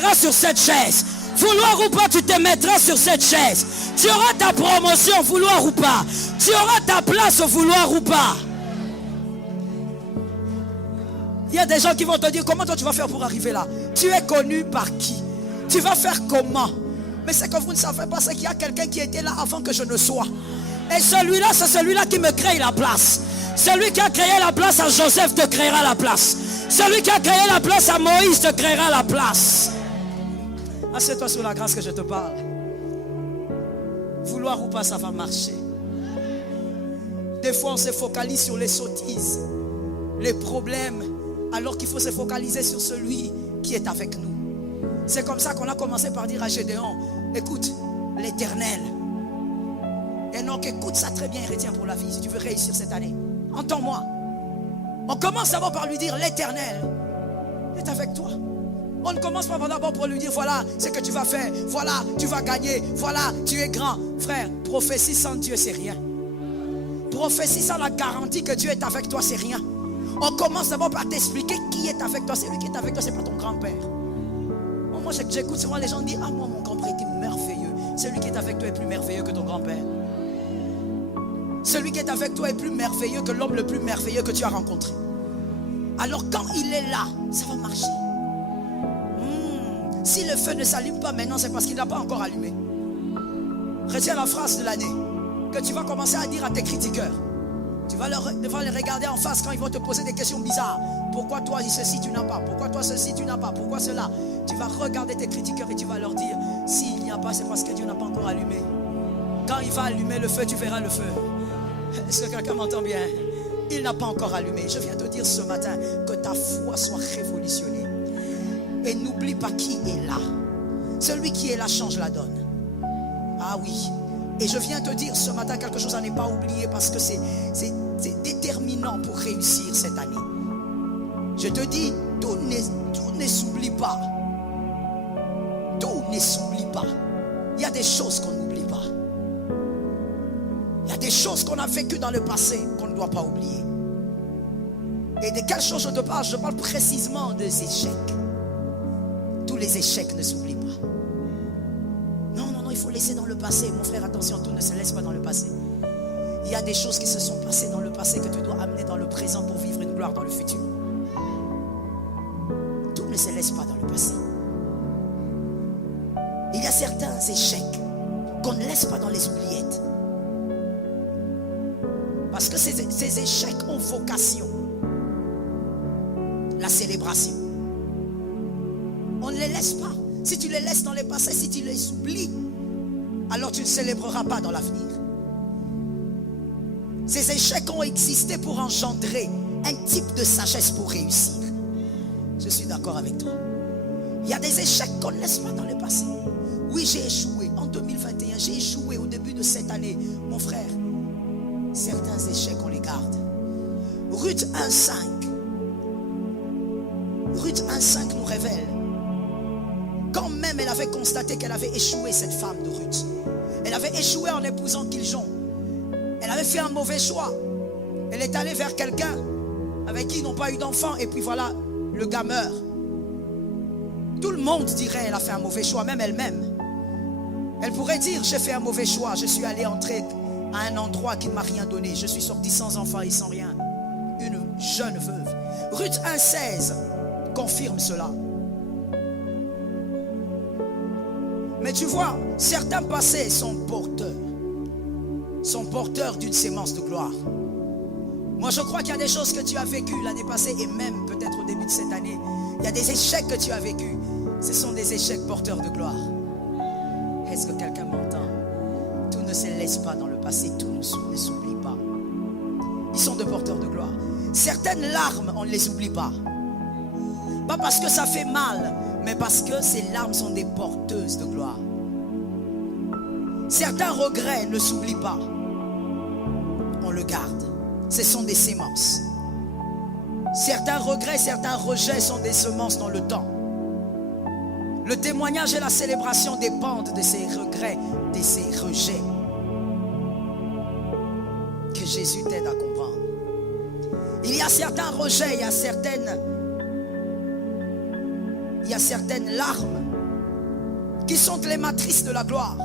verras sur cette chaise. Vouloir ou pas, tu te mettras sur cette chaise. Tu auras ta promotion, vouloir ou pas. Tu auras ta place, vouloir ou pas. Il y a des gens qui vont te dire, comment toi tu vas faire pour arriver là? Tu es connu par qui? Tu vas faire comment? Mais c'est que vous ne savez pas, c'est qu'il y a quelqu'un qui était là avant que je ne sois. Et celui-là, c'est celui-là qui me crée la place. Celui qui a créé la place à Joseph te créera la place. Celui qui a créé la place à Moïse te créera la place. Assieds-toi sur la grâce que je te parle. Vouloir ou pas, ça va marcher. Des fois, on se focalise sur les sottises, les problèmes, alors qu'il faut se focaliser sur celui qui est avec nous. C'est comme ça qu'on a commencé par dire à Gédéon, écoute, l'Éternel. Et donc, écoute ça très bien et retiens pour la vie, si tu veux réussir cette année. Entends-moi. On commence d'abord par lui dire, l'Éternel est avec toi. On ne commence pas d'abord pour lui dire, voilà ce que tu vas faire, voilà, tu vas gagner, voilà, tu es grand. Frère, prophétie sans Dieu, c'est rien. Prophétie sans la garantie que Dieu est avec toi, c'est rien. On commence d'abord par t'expliquer qui est avec toi. Celui qui est avec toi, ce n'est pas ton grand-père. Moi, j'écoute souvent les gens dire, ah, moi, mon grand-père était merveilleux. Celui qui est avec toi est plus merveilleux que ton grand-père. Celui qui est avec toi est plus merveilleux que l'homme le plus merveilleux que tu as rencontré. Alors quand il est là, ça va marcher. Si le feu ne s'allume pas maintenant, c'est parce qu'il n'a pas encore allumé. Retiens la phrase de l'année que tu vas commencer à dire à tes critiqueurs. Tu vas devoir les regarder en face quand ils vont te poser des questions bizarres. Pourquoi toi ceci tu n'as pas? Pourquoi toi ceci tu n'as pas? Pourquoi cela? Tu vas regarder tes critiqueurs et tu vas leur dire, s'il n'y a pas, c'est parce que Dieu n'a pas encore allumé. Quand il va allumer le feu, tu verras le feu. Est-ce que quelqu'un m'entend bien? Il n'a pas encore allumé. Je viens te dire ce matin que ta foi soit révolutionnée. Et n'oublie pas qui est là. Celui qui est là change la donne. Ah oui. Et je viens te dire ce matin quelque chose à ne pas oublier, parce que c'est déterminant pour réussir cette année. Je te dis, tout ne s'oublie pas. Tout ne s'oublie pas. Il y a des choses qu'on n'oublie pas. Il y a des choses qu'on a vécues dans le passé qu'on ne doit pas oublier. Et de quelles choses je te parle? Je parle précisément des échecs. Tous les échecs ne s'oublient pas. Non, il faut laisser dans le passé. Mon frère, attention, tout ne se laisse pas dans le passé. Il y a des choses qui se sont passées dans le passé que tu dois amener dans le présent pour vivre une gloire dans le futur. Tout ne se laisse pas dans le passé. Il y a certains échecs qu'on ne laisse pas dans les oubliettes. Parce que ces échecs ont vocation. La célébration. On ne les laisse pas. Si tu les laisses dans le passé, si tu les oublies, alors tu ne célébreras pas dans l'avenir. Ces échecs ont existé pour engendrer un type de sagesse pour réussir. Je suis d'accord avec toi. Il y a des échecs qu'on ne laisse pas dans le passé. Oui, j'ai échoué en 2021. J'ai échoué au début de cette année. Mon frère, certains échecs, on les garde. Ruth 1,5. Ruth 1,5 nous révèle. Quand même elle avait constaté qu'elle avait échoué, cette femme de Ruth. Elle avait échoué en épousant Kiljon. Elle avait fait un mauvais choix. Elle est allée vers quelqu'un avec qui ils n'ont pas eu d'enfant. Et puis voilà, le gars meurt. Tout le monde dirait qu'elle a fait un mauvais choix, même elle-même. Elle pourrait dire, j'ai fait un mauvais choix. Je suis allé entrer à un endroit qui ne m'a rien donné. Je suis sorti sans enfant et sans rien. Une jeune veuve. Ruth 1,16 confirme cela. Mais tu vois, certains passés sont porteurs d'une sémence de gloire. Moi je crois qu'il y a des choses que tu as vécues l'année passée et même peut-être au début de cette année. Il y a des échecs que tu as vécus. Ce sont des échecs porteurs de gloire. Est-ce que quelqu'un m'entend? Tout ne se laisse pas dans le passé, tout ne s'oublie pas. Ils sont de porteurs de gloire. Certaines larmes, on ne les oublie pas. Pas parce que ça fait mal, mais parce que ces larmes sont des porteuses de gloire. Certains regrets ne s'oublient pas. On le garde. Ce sont des sémences. Certains regrets, certains rejets sont des semences dans le temps. Le témoignage et la célébration dépendent de ces regrets, de ces rejets. Que Jésus t'aide à comprendre. Il y a certains rejets, il y a il y a certaines larmes qui sont les matrices de la gloire.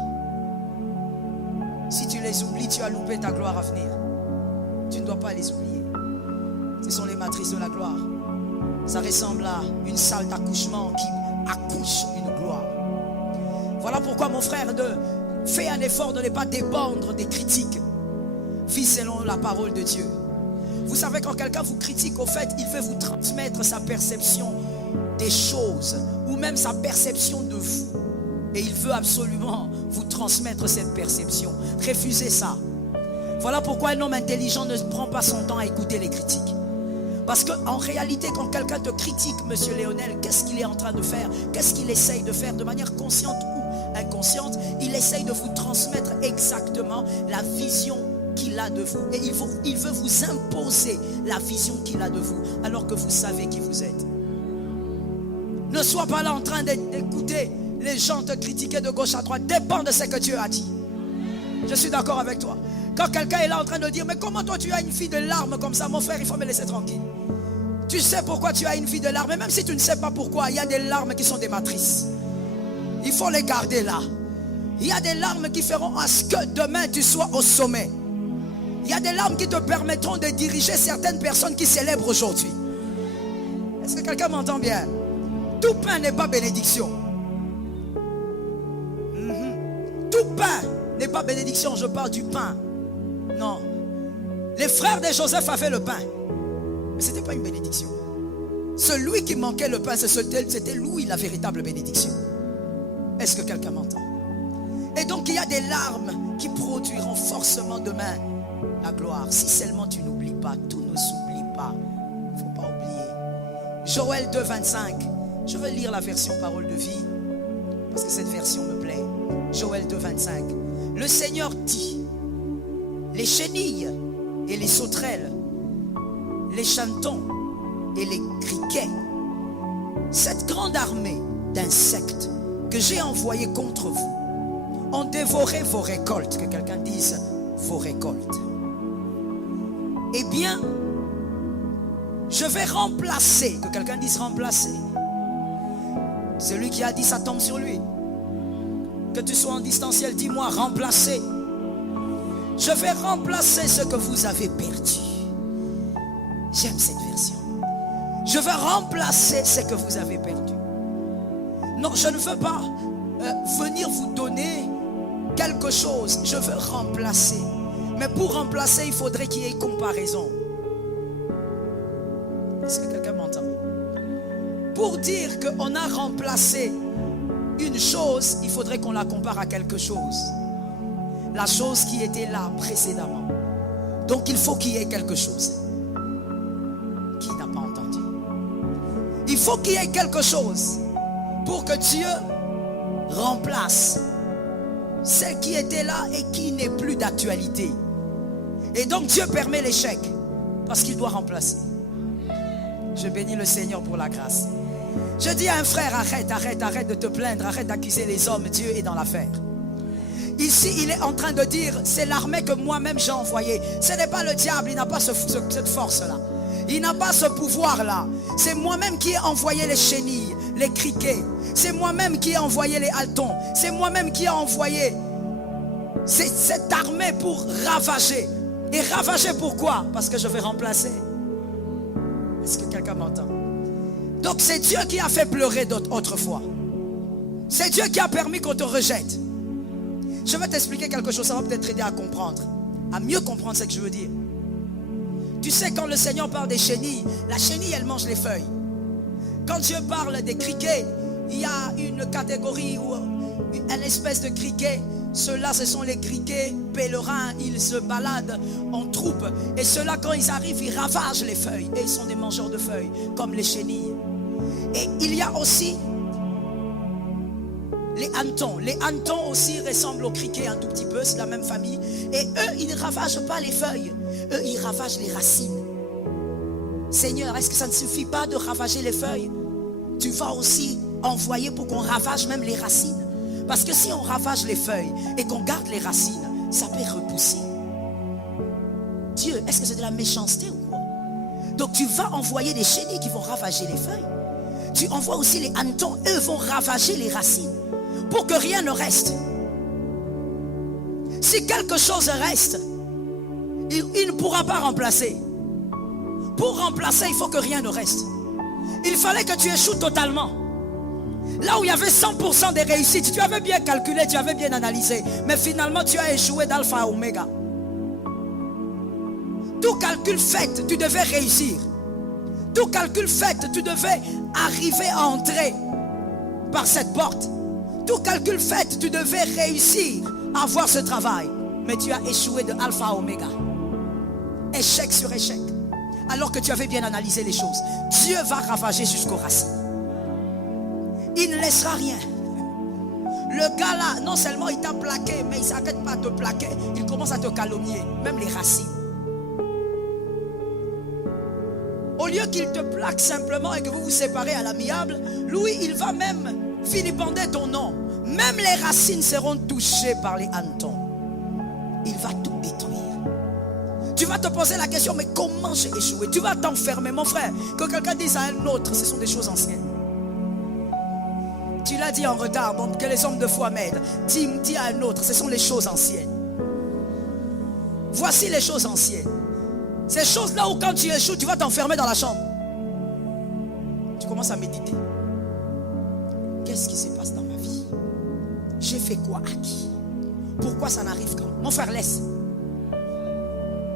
Si tu les oublies, tu as loupé ta gloire à venir. Tu ne dois pas les oublier. Ce sont les matrices de la gloire. Ça ressemble à une salle d'accouchement qui accouche une gloire. Voilà pourquoi mon frère, fais un effort de ne pas dépendre des critiques. Vis selon la parole de Dieu. Vous savez, quand quelqu'un vous critique, au fait, il veut vous transmettre sa perception des choses ou même sa perception de vous. Et il veut absolument vous transmettre cette perception. Refusez ça. Voilà pourquoi un homme intelligent ne prend pas son temps à écouter les critiques. Parce qu'en réalité, quand quelqu'un te critique, monsieur Léonel, qu'est-ce qu'il est en train de faire? Qu'est-ce qu'il essaye de faire de manière consciente ou inconsciente? Il essaye de vous transmettre exactement la vision qu'il a de vous. Et il veut vous imposer la vision qu'il a de vous, alors que vous savez qui vous êtes. Ne sois pas là en train d'écouter les gens te critiquer de gauche à droite. Dépend de ce que Dieu a dit. Je suis d'accord avec toi. Quand quelqu'un est là en train de dire, mais comment toi tu as une fille de larmes comme ça? Mon frère, il faut me laisser tranquille. Tu sais pourquoi tu as une fille de larmes? Et même si tu ne sais pas pourquoi, il y a des larmes qui sont des matrices. Il faut les garder là. Il y a des larmes qui feront à ce que demain tu sois au sommet. Il y a des larmes qui te permettront de diriger certaines personnes qui célèbrent aujourd'hui. Est-ce que quelqu'un m'entend bien? Tout pain n'est pas bénédiction. Tout pain n'est pas bénédiction. Je parle du pain. Non. Les frères de Joseph avaient le pain. Mais ce n'était pas une bénédiction. Celui qui manquait le pain, c'était lui la véritable bénédiction. Est-ce que quelqu'un m'entend? Et donc il y a des larmes qui produiront forcément demain la gloire. Si seulement tu n'oublies pas, tout ne s'oublie pas. Il ne faut pas oublier. Joël 2, 25. Je vais lire la version parole de vie. Parce que cette version me plaît. Joël 2, 25. Le Seigneur dit, les chenilles et les sauterelles, les chantons et les criquets, cette grande armée d'insectes que j'ai envoyée contre vous, ont dévoré vos récoltes. Que quelqu'un dise vos récoltes. Eh bien, je vais remplacer. Que quelqu'un dise remplacer. Celui qui a dit ça tombe sur lui. Que tu sois en distanciel, dis-moi remplacer. Je vais remplacer ce que vous avez perdu. J'aime cette version. Je vais remplacer ce que vous avez perdu. Non, je ne veux pas venir vous donner quelque chose. Je veux remplacer. Mais pour remplacer, il faudrait qu'il y ait comparaison. Est-ce que quelqu'un m'entend? Pour dire qu'on a remplacé une chose, il faudrait qu'on la compare à quelque chose. La chose qui était là précédemment. Donc il faut qu'il y ait quelque chose. Qui n'a pas entendu? Il faut qu'il y ait quelque chose pour que Dieu remplace celle qui était là et qui n'est plus d'actualité. Et donc Dieu permet l'échec parce qu'il doit remplacer. Je bénis le Seigneur pour la grâce. Je dis à un frère, arrête de te plaindre, arrête d'accuser les hommes, Dieu est dans l'affaire. Ici, il est en train de dire, c'est l'armée que moi-même j'ai envoyée. Ce n'est pas le diable, il n'a pas cette force-là. Il n'a pas ce pouvoir-là. C'est moi-même qui ai envoyé les chenilles, les criquets. C'est moi-même qui ai envoyé les haltons. C'est moi-même qui ai envoyé cette armée pour ravager. Et ravager pourquoi? Parce que je vais remplacer. Est-ce que quelqu'un m'entend? Donc c'est Dieu qui a fait pleurer autrefois. C'est Dieu qui a permis qu'on te rejette. Je vais t'expliquer quelque chose, ça va peut-être t'aider à comprendre, à mieux comprendre ce que je veux dire. Tu sais, quand le Seigneur parle des chenilles, la chenille elle mange les feuilles. Quand Dieu parle des criquets, il y a une catégorie ou une espèce de criquet. Ceux-là, ce sont les criquets pèlerins. Ils se baladent en troupe. Et ceux-là, quand ils arrivent, ils ravagent les feuilles. Et ils sont des mangeurs de feuilles, comme les chenilles. Et il y a aussi les hannetons. Les hannetons aussi ressemblent aux criquets un tout petit peu. C'est la même famille. Et eux, ils ne ravagent pas les feuilles. Eux, ils ravagent les racines. Seigneur, est-ce que ça ne suffit pas de ravager les feuilles? Tu vas aussi envoyer pour qu'on ravage même les racines. Parce que si on ravage les feuilles et qu'on garde les racines, ça peut repousser. Dieu, est-ce que c'est de la méchanceté ou quoi? Donc tu vas envoyer des chenilles qui vont ravager les feuilles. tu envoies aussi les hannetons. Eux vont ravager les racines pour que rien ne reste. Si quelque chose reste, il ne pourra pas remplacer. Pour remplacer, il faut que rien ne reste. Il fallait que tu échoues totalement. Là où il y avait 100% des réussites, tu avais bien calculé, tu avais bien analysé. Mais finalement, tu as échoué d'alpha à oméga. Tout calcul fait, tu devais réussir. Tout calcul fait, tu devais arriver à entrer par cette porte. Tout calcul fait, tu devais réussir à avoir ce travail. Mais tu as échoué de alpha à oméga. Échec sur échec. Alors que tu avais bien analysé les choses. Dieu va ravager jusqu'aux racines. Il ne laissera rien. Le gars là, non seulement il t'a plaqué, mais il ne s'arrête pas à te plaquer. Il commence à te calomnier. Même les racines. Au lieu qu'il te plaque simplement et que vous vous séparez à l'amiable, lui, il va même vilipender ton nom. Même les racines seront touchées par les hannetons. Il va tout détruire. Tu vas te poser la question, mais comment j'ai échoué? Tu vas t'enfermer, mon frère. Que quelqu'un dise à un autre, ce sont des choses anciennes. Tu l'as dit en retard, donc que les hommes de foi m'aident. Dis à un autre, ce sont les choses anciennes. Voici les choses anciennes. Ces choses-là où quand tu échoues, tu vas t'enfermer dans la chambre. Tu commences à méditer. Qu'est-ce qui se passe dans ma vie? J'ai fait quoi à qui? Pourquoi ça n'arrive qu'à moi? Mon frère, laisse.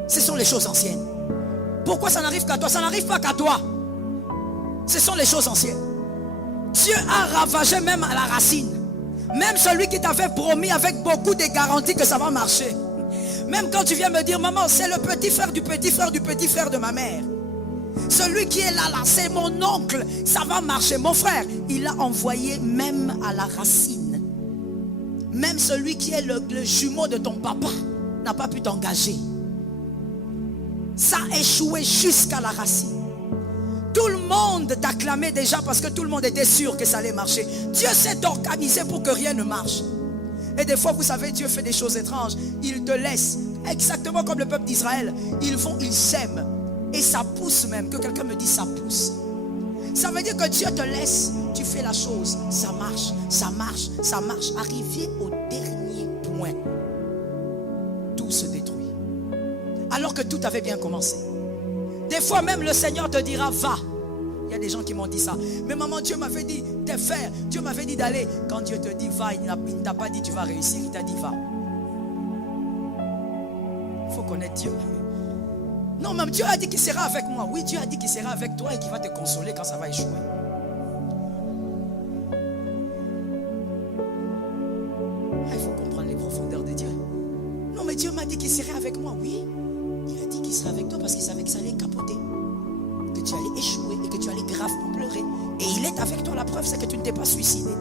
Ce sont les choses anciennes. Pourquoi ça n'arrive qu'à toi? Ça n'arrive pas qu'à toi. Ce sont les choses anciennes. Dieu a ravagé même à la racine. Même celui qui t'avait promis avec beaucoup de garanties que ça va marcher. Même quand tu viens me dire, maman, c'est le petit frère du petit frère du petit frère de ma mère. Celui qui est là, c'est mon oncle. Ça va marcher. Mon frère, il a envoyé même à la racine. Même celui qui est le jumeau de ton papa n'a pas pu t'engager. Ça a échoué jusqu'à la racine. Tout le monde t'acclamait déjà parce que tout le monde était sûr que ça allait marcher. Dieu s'est organisé pour que rien ne marche. Et des fois, vous savez, Dieu fait des choses étranges. Il te laisse, exactement comme le peuple d'Israël. Ils sèment. Et ça pousse même. Que quelqu'un me dise ça pousse. Ça veut dire que Dieu te laisse. Tu fais la chose. Ça marche, ça marche, ça marche. Arrivé au dernier point, tout se détruit. Alors que tout avait bien commencé. Des fois même le Seigneur te dira, va. Il y a des gens qui m'ont dit ça. Mais maman, Dieu m'avait dit de faire. Dieu m'avait dit d'aller. Quand Dieu te dit va, il ne t'a pas dit tu vas réussir. Il t'a dit va. Il faut connaître Dieu. Non, même Dieu a dit qu'il sera avec moi. Oui, Dieu a dit qu'il sera avec toi et qu'il va te consoler quand ça va échouer. Il faut comprendre les profondeurs de Dieu. Non, mais Dieu m'a dit qu'il serait avec moi. Oui, il a dit qu'il serait avec toi parce qu'il savait que ça allait capoter. Que tu allais échouer et que tu allais gravement pleurer. Et il est avec toi. La preuve, c'est que tu ne t'es pas suicidé.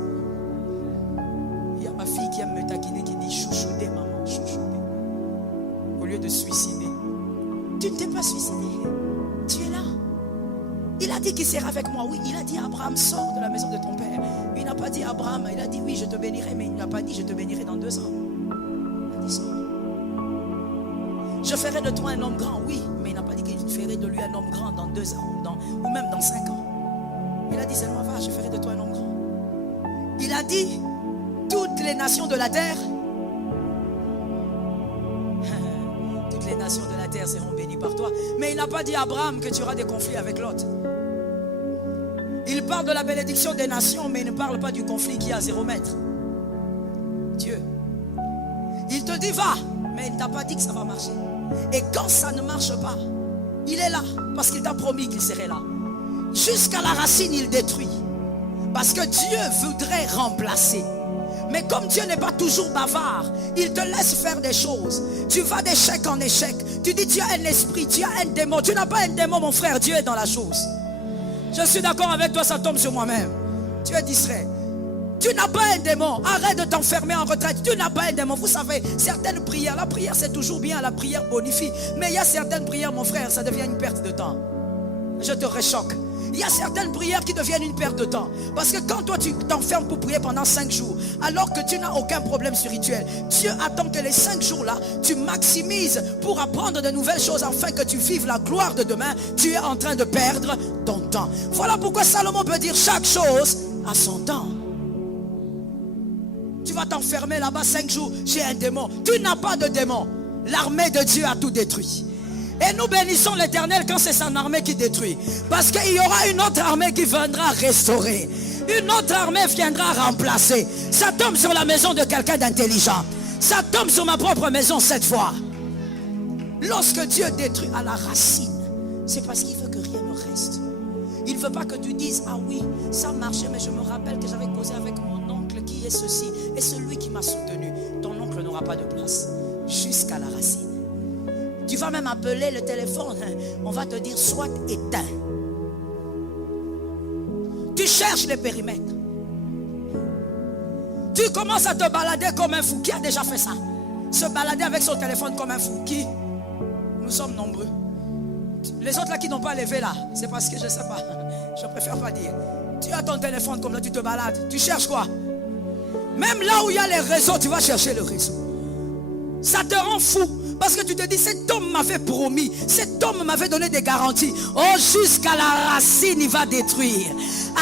Il y a ma fille qui aime me taquiner, qui dit chouchoudé, maman, chouchoudé. Au lieu de suicider. Tu ne t'es pas suicidé. Tu es là. Il a dit qu'il sera avec moi. Oui, il a dit Abraham, sors de la maison de ton père. Il n'a pas dit Abraham. Il a dit oui, je te bénirai. Mais il n'a pas dit je te bénirai dans 2 ans. Il a dit sors. Je ferai de toi un homme grand. Oui, mais il n'a pas dit qu'il ferait de lui un homme grand dans 2 ans ou même dans 5 ans. Il a dit seulement va, je ferai de toi un homme grand. Il a dit toutes les nations de la terre. Toutes les nations de la terre seront bénies par toi. Mais il n'a pas dit à Abraham que tu auras des conflits avec l'autre. Il parle de la bénédiction des nations, mais il ne parle pas du conflit qui est à 0 mètre. Dieu. Il te dit va, mais il ne t'a pas dit que ça va marcher. Et quand ça ne marche pas, il est là parce qu'il t'a promis qu'il serait là. Jusqu'à la racine, il détruit. Parce que Dieu voudrait remplacer. Mais comme Dieu n'est pas toujours bavard, il te laisse faire des choses. Tu vas d'échec en échec. Tu dis tu as un esprit, tu as un démon. Tu n'as pas un démon, mon frère, Dieu est dans la chose. Je suis d'accord avec toi, ça tombe sur moi-même. Tu es distrait. Tu n'as pas un démon. Arrête de t'enfermer en retraite. Tu n'as pas un démon. Vous savez, certaines prières, la prière c'est toujours bien, la prière bonifie. Mais il y a certaines prières, mon frère, ça devient une perte de temps. Je te réchoque. Il y a certaines prières qui deviennent une perte de temps. Parce que quand toi tu t'enfermes pour prier pendant 5 jours, alors que tu n'as aucun problème spirituel, Dieu attend que les 5 jours-là, tu maximises pour apprendre de nouvelles choses afin que tu vives la gloire de demain. Tu es en train de perdre ton temps. Voilà pourquoi Salomon peut dire chaque chose à son temps. Tu vas t'enfermer là-bas 5 jours, j'ai un démon. Tu n'as pas de démon. L'armée de Dieu a tout détruit. Et nous bénissons l'Éternel quand c'est son armée qui détruit. Parce qu'il y aura une autre armée qui viendra restaurer. Une autre armée viendra remplacer. Ça tombe sur la maison de quelqu'un d'intelligent. Ça tombe sur ma propre maison cette fois. Lorsque Dieu détruit à la racine, c'est parce qu'il veut que rien ne reste. Il ne veut pas que tu dises, ah oui, ça marchait, mais je me rappelle que j'avais causé avec mon oncle qui est ceci. Et celui qui m'a soutenu. Ton oncle n'aura pas de place. Jusqu'à la racine. Tu vas même appeler le téléphone. On va te dire soit éteint. Tu cherches les périmètres. Tu commences à te balader comme un fou. Qui a déjà fait ça? Se balader avec son téléphone comme un fou. Qui? Nous sommes nombreux. Les autres là qui n'ont pas levé là, c'est parce que je ne sais pas. Je préfère pas dire. Tu as ton téléphone comme là, tu te balades. Tu cherches quoi? Même là où il y a les réseaux, tu vas chercher le réseau. Ça te rend fou. Parce que tu te dis, cet homme m'avait promis, cet homme m'avait donné des garanties. Oh, jusqu'à la racine, il va détruire.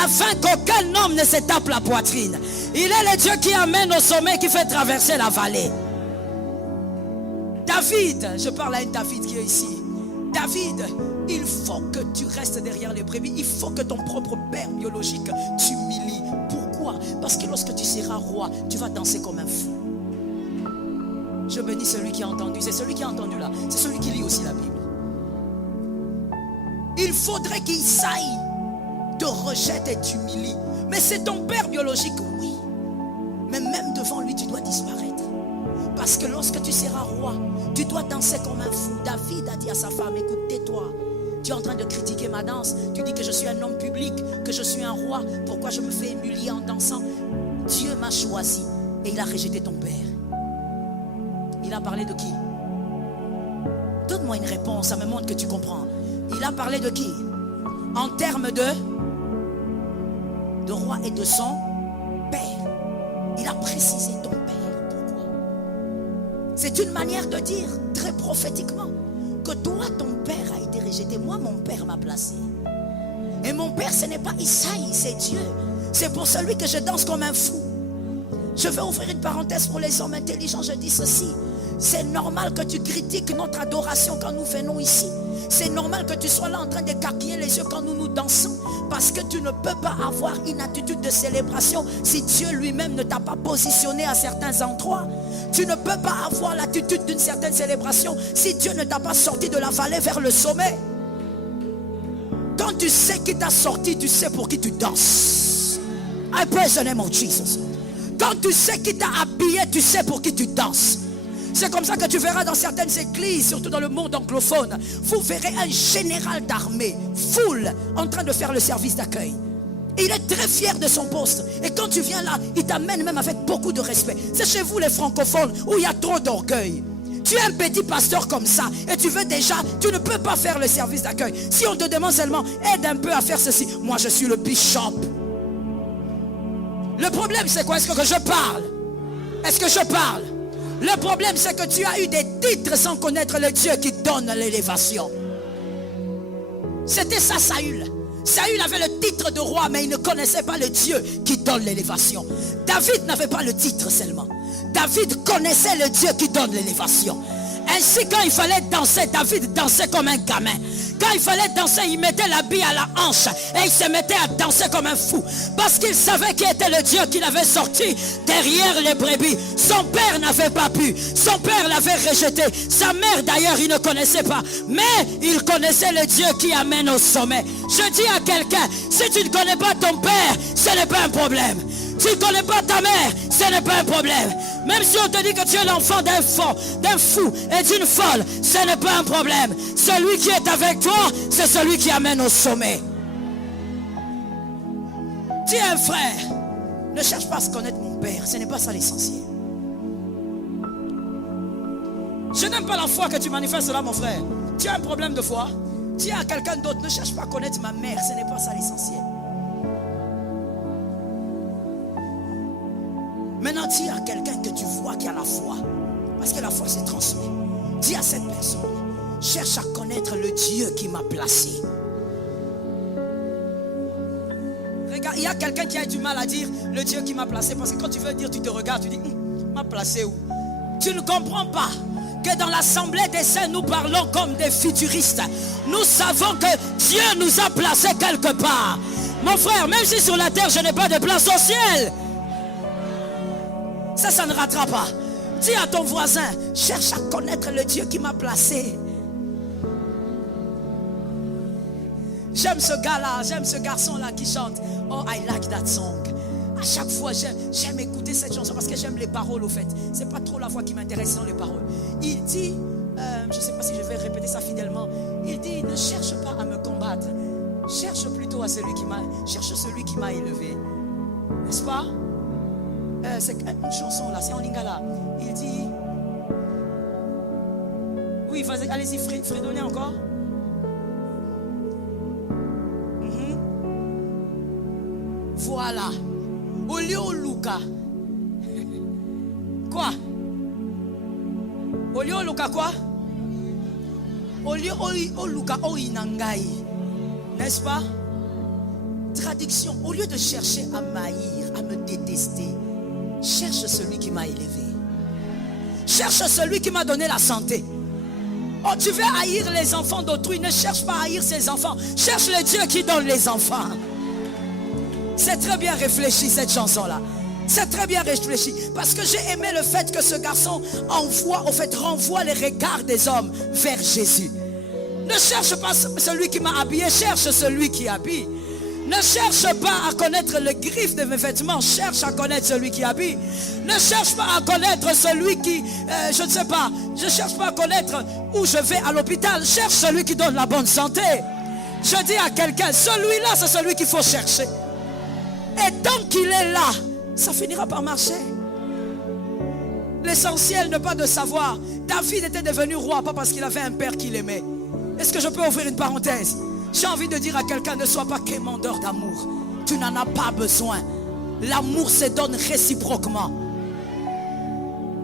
Afin qu'aucun homme ne se tape la poitrine. Il est le Dieu qui amène au sommet, qui fait traverser la vallée. David, je parle à un David qui est ici. David, il faut que tu restes derrière les brebis. Il faut que ton propre père biologique t'humilie. Pourquoi? Parce que lorsque tu seras roi, tu vas danser comme un fou. Je bénis celui qui a entendu. C'est celui qui a entendu là. C'est celui qui lit aussi la Bible. Il faudrait qu'il saille, te rejette et t'humilie. Mais c'est ton père biologique, oui. Mais même devant lui, tu dois disparaître. Parce que lorsque tu seras roi, tu dois danser comme un fou. David a dit à sa femme, écoute, tais-toi. Tu es en train de critiquer ma danse. Tu dis que je suis un homme public, que je suis un roi. Pourquoi je me fais humilier en dansant? Dieu m'a choisi et il a rejeté ton père. Il a parlé de qui? Donne-moi une réponse, ça me montre que tu comprends. Il a parlé de qui? En termes de roi et de son père. Il a précisé ton père. Pourquoi? C'est une manière de dire très prophétiquement que toi, ton père a été rejeté. Moi, mon père m'a placé. Et mon père, ce n'est pas Isaïe, c'est Dieu. C'est pour celui que je danse comme un fou. Je vais ouvrir une parenthèse pour les hommes intelligents. Je dis ceci. C'est normal que tu critiques notre adoration quand nous venons ici. C'est normal que tu sois là en train d'écarquiller les yeux quand nous dansons. Parce que tu ne peux pas avoir une attitude de célébration si Dieu lui-même ne t'a pas positionné à certains endroits. Tu ne peux pas avoir l'attitude d'une certaine célébration si Dieu ne t'a pas sorti de la vallée vers le sommet. Quand tu sais qui t'a sorti, tu sais pour qui tu danses. I praise the name of Jesus. Quand tu sais qui t'a habillé, tu sais pour qui tu danses. C'est comme ça que tu verras dans certaines églises, surtout dans le monde anglophone, vous verrez un général d'armée, full, en train de faire le service d'accueil. Il est très fier de son poste. Et quand tu viens là, il t'amène même avec beaucoup de respect. C'est chez vous les francophones où il y a trop d'orgueil. Tu es un petit pasteur comme ça et tu veux déjà, tu ne peux pas faire le service d'accueil. Si on te demande seulement, aide un peu à faire ceci. Moi je suis le bishop. Le problème c'est quoi? Est-ce que je parle? Est-ce que je parle? Le problème c'est que tu as eu des titres sans connaître le Dieu qui donne l'élévation. C'était ça Saül. Saül avait le titre de roi mais il ne connaissait pas le Dieu qui donne l'élévation. David n'avait pas le titre seulement. David connaissait le Dieu qui donne l'élévation. Ainsi quand il fallait danser, David dansait comme un gamin. Quand il fallait danser, il mettait l'habit à la hanche et il se mettait à danser comme un fou. Parce qu'il savait qui était le Dieu qu'il avait sorti derrière les brebis. Son père n'avait pas pu. Son père l'avait rejeté. Sa mère d'ailleurs, il ne connaissait pas. Mais il connaissait le Dieu qui amène au sommet. Je dis à quelqu'un, si tu ne connais pas ton père, ce n'est pas un problème. Tu ne connais pas ta mère, ce n'est pas un problème. Même si on te dit que tu es l'enfant d'un fou et d'une folle, ce n'est pas un problème. Celui qui est avec toi, c'est celui qui amène au sommet. Tu es un frère. Ne cherche pas à se connaître mon père, ce n'est pas ça l'essentiel. Je n'aime pas la foi que tu manifestes là, mon frère. Tu as un problème de foi. Dis à quelqu'un d'autre, ne cherche pas à connaître ma mère, ce n'est pas ça l'essentiel. Maintenant, dis à quelqu'un que tu vois qui a la foi, parce que la foi se transmet. Dis à cette personne, cherche à connaître le Dieu qui m'a placé. Regarde, il y a quelqu'un qui a du mal à dire le Dieu qui m'a placé, parce que quand tu veux dire, tu te regardes, tu dis, m'a placé où? Tu ne comprends pas que dans l'assemblée des saints, nous parlons comme des futuristes. Nous savons que Dieu nous a placés quelque part. Mon frère, même si sur la terre, je n'ai pas de place au ciel, ça ne rattrape pas. Dis à ton voisin, cherche à connaître le Dieu qui m'a placé. J'aime ce gars-là, j'aime ce garçon-là qui chante. Oh, I like that song. À chaque fois, j'aime écouter cette chanson parce que j'aime les paroles au fait. C'est pas trop la voix qui m'intéresse, dans les paroles. Il dit, je ne sais pas si je vais répéter ça fidèlement. Il dit, ne cherche pas à me combattre. Cherche plutôt à celui qui m'a élevé. N'est-ce pas? C'est une chanson là, c'est en lingala. Il dit, oui, allez-y, fredonnez encore. Voilà. Au lieu au Luca. Quoi? Au lieu au Luca quoi? Au lieu au Luca au Inangai. N'est-ce pas? Traduction. Au lieu de chercher à m'haïr, à me détester, cherche celui qui m'a élevé. Cherche celui qui m'a donné la santé. Oh, tu veux haïr les enfants d'autrui? Ne cherche pas à haïr ses enfants. Cherche le Dieu qui donne les enfants. C'est très bien réfléchi cette chanson-là. C'est très bien réfléchi. Parce que j'ai aimé le fait que ce garçon renvoie les regards des hommes vers Jésus. Ne cherche pas celui qui m'a habillé, cherche celui qui habille. Ne cherche pas à connaître le griffe de mes vêtements, cherche à connaître celui qui habille. Ne cherche pas à connaître celui qui, je ne sais pas, je ne cherche pas à connaître où je vais à l'hôpital, cherche celui qui donne la bonne santé. Je dis à quelqu'un, celui-là c'est celui qu'il faut chercher. Et tant qu'il est là, ça finira par marcher. L'essentiel n'est pas de savoir. David était devenu roi, pas parce qu'il avait un père qui l'aimait. Est-ce que je peux ouvrir une parenthèse? J'ai envie de dire à quelqu'un, ne sois pas quémandeur d'amour. Tu n'en as pas besoin. L'amour se donne réciproquement.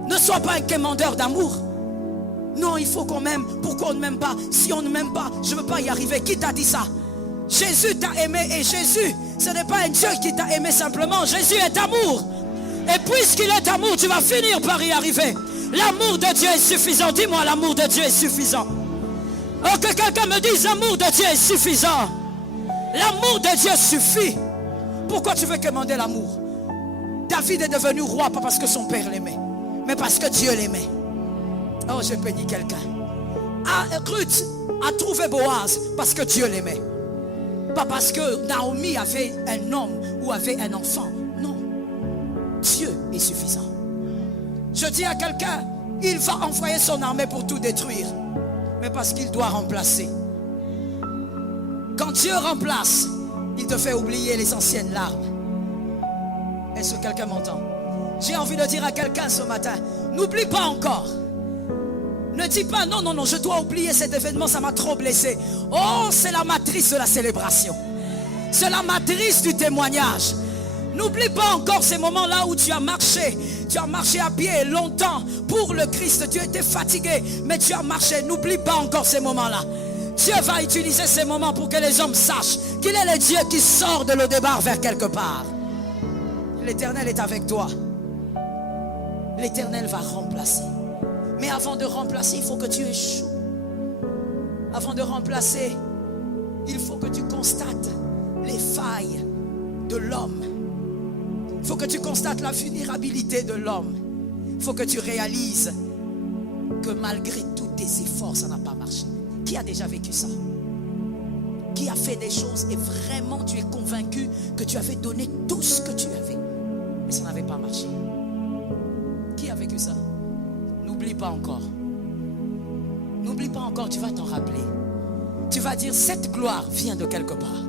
Ne sois pas un quémandeur d'amour. Non, il faut qu'on m'aime. Pourquoi on ne m'aime pas? Si on ne m'aime pas, je ne veux pas y arriver. Qui t'a dit ça? Jésus t'a aimé, et Jésus, ce n'est pas un Dieu qui t'a aimé simplement. Jésus est amour. Et puisqu'il est amour, tu vas finir par y arriver. L'amour de Dieu est suffisant. Dis-moi, l'amour de Dieu est suffisant. Oh, que quelqu'un me dise, l'amour de Dieu est suffisant. L'amour de Dieu suffit. Pourquoi tu veux quémander l'amour? David est devenu roi, pas parce que son père l'aimait, mais parce que Dieu l'aimait. Oh, je bénis quelqu'un. Ruth a trouvé Boaz parce que Dieu l'aimait. Pas parce que Naomi avait un homme ou avait un enfant. Non. Dieu est suffisant. Je dis à quelqu'un, il va envoyer son armée pour tout détruire. Mais parce qu'il doit remplacer. Quand Dieu remplace, il te fait oublier les anciennes larmes. Est-ce que quelqu'un m'entend? J'ai envie de dire à quelqu'un ce matin, n'oublie pas encore. Ne dis pas non, non, non, je dois oublier cet événement, ça m'a trop blessé. Oh, c'est la matrice de la célébration. C'est la matrice du témoignage. N'oublie pas encore ces moments-là où tu as marché. Tu as marché à pied longtemps pour le Christ. Tu étais fatigué, mais tu as marché. N'oublie pas encore ces moments-là. Dieu va utiliser ces moments pour que les hommes sachent qu'il est le Dieu qui sort de l'Odébar vers quelque part. L'Éternel est avec toi. L'Éternel va remplacer. Mais avant de remplacer, il faut que tu échoues. Avant de remplacer, il faut que tu constates les failles de l'homme. Il faut que tu constates la vulnérabilité de l'homme. Il faut que tu réalises que malgré tous tes efforts, ça n'a pas marché. Qui a déjà vécu ça? Qui a fait des choses et vraiment tu es convaincu que tu avais donné tout ce que tu avais, mais ça n'avait pas marché? Qui a vécu ça? N'oublie pas encore. N'oublie pas encore, tu vas t'en rappeler. Tu vas dire, cette gloire vient de quelque part.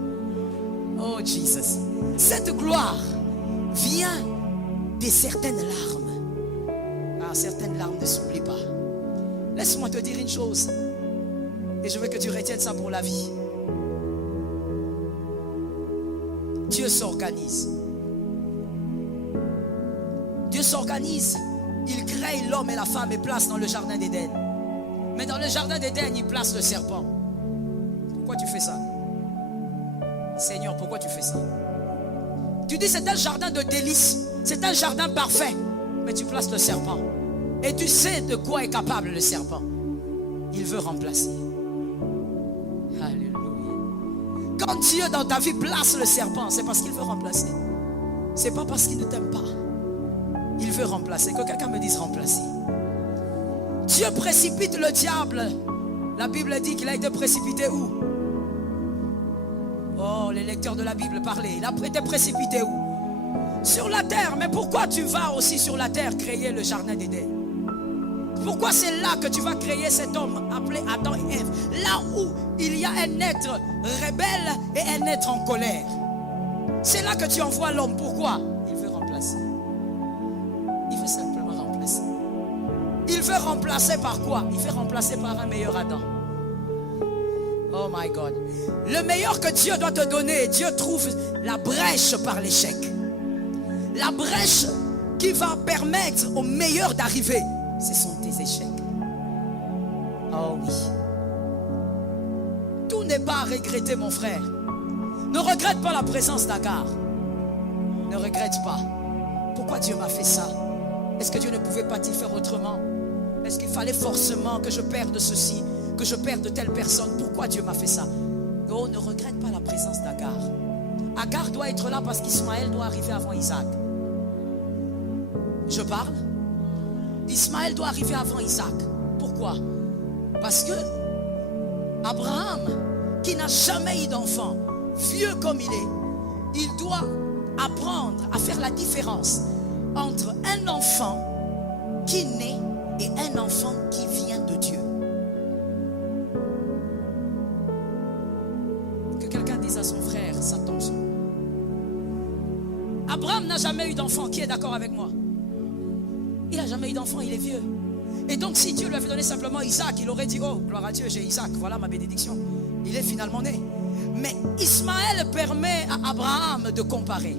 Oh Jesus. Cette gloire vient de certaines larmes. Ah, certaines larmes ne s'oublient pas. Laisse-moi te dire une chose. Et je veux que tu retiennes ça pour la vie. Dieu s'organise. Dieu s'organise. Il crée l'homme et la femme et place dans le jardin d'Éden. Mais dans le jardin d'Éden, il place le serpent. Pourquoi tu fais ça? Seigneur, pourquoi tu fais ça? Tu dis c'est un jardin de délices. C'est un jardin parfait. Mais tu places le serpent. Et tu sais de quoi est capable le serpent. Il veut remplacer. Alléluia. Quand Dieu dans ta vie place le serpent, c'est parce qu'il veut remplacer. C'est pas parce qu'il ne t'aime pas. Il veut remplacer. Que quelqu'un me dise remplacer. Dieu précipite le diable. La Bible dit qu'il a été précipité où? Oh, les lecteurs de la Bible parlaient. Il a été précipité où? Sur la terre. Mais pourquoi tu vas aussi sur la terre créer le jardin d'Éden? Pourquoi c'est là que tu vas créer cet homme appelé Adam et Ève? Là où il y a un être rebelle et un être en colère. C'est là que tu envoies l'homme. Pourquoi? Il veut remplacer. Il veut simplement remplacer. Il veut remplacer par quoi? Il veut remplacer par un meilleur Adam. Oh my God. Le meilleur que Dieu doit te donner, Dieu trouve la brèche par l'échec. La brèche qui va permettre au meilleur d'arriver, ce sont tes échecs. Oh oui. Tout n'est pas à regretter, mon frère. Ne regrette pas la présence d'Agar. Ne regrette pas. Pourquoi Dieu m'a fait ça? Est-ce que Dieu ne pouvait pas t'y faire autrement? Est-ce qu'il fallait forcément que je perde ceci, que je perde telle personne? Pourquoi Dieu m'a fait ça? Non, ne regrette pas la présence d'Agar. Agar doit être là parce qu'Ismaël doit arriver avant Isaac. Je parle? Ismaël doit arriver avant Isaac. Pourquoi? Parce que Abraham, qui n'a jamais eu d'enfant, vieux comme il est, il doit apprendre à faire la différence entre un enfant qui naît et un enfant qui vient de Dieu. Que quelqu'un dise à son frère, ça tombe sur. Abraham n'a jamais eu d'enfant. Qui est d'accord avec moi? Il n'a jamais eu d'enfant, il est vieux. Et donc si Dieu lui avait donné simplement Isaac, il aurait dit, oh, gloire à Dieu, j'ai Isaac, voilà ma bénédiction. Il est finalement né. Mais Ismaël permet à Abraham de comparer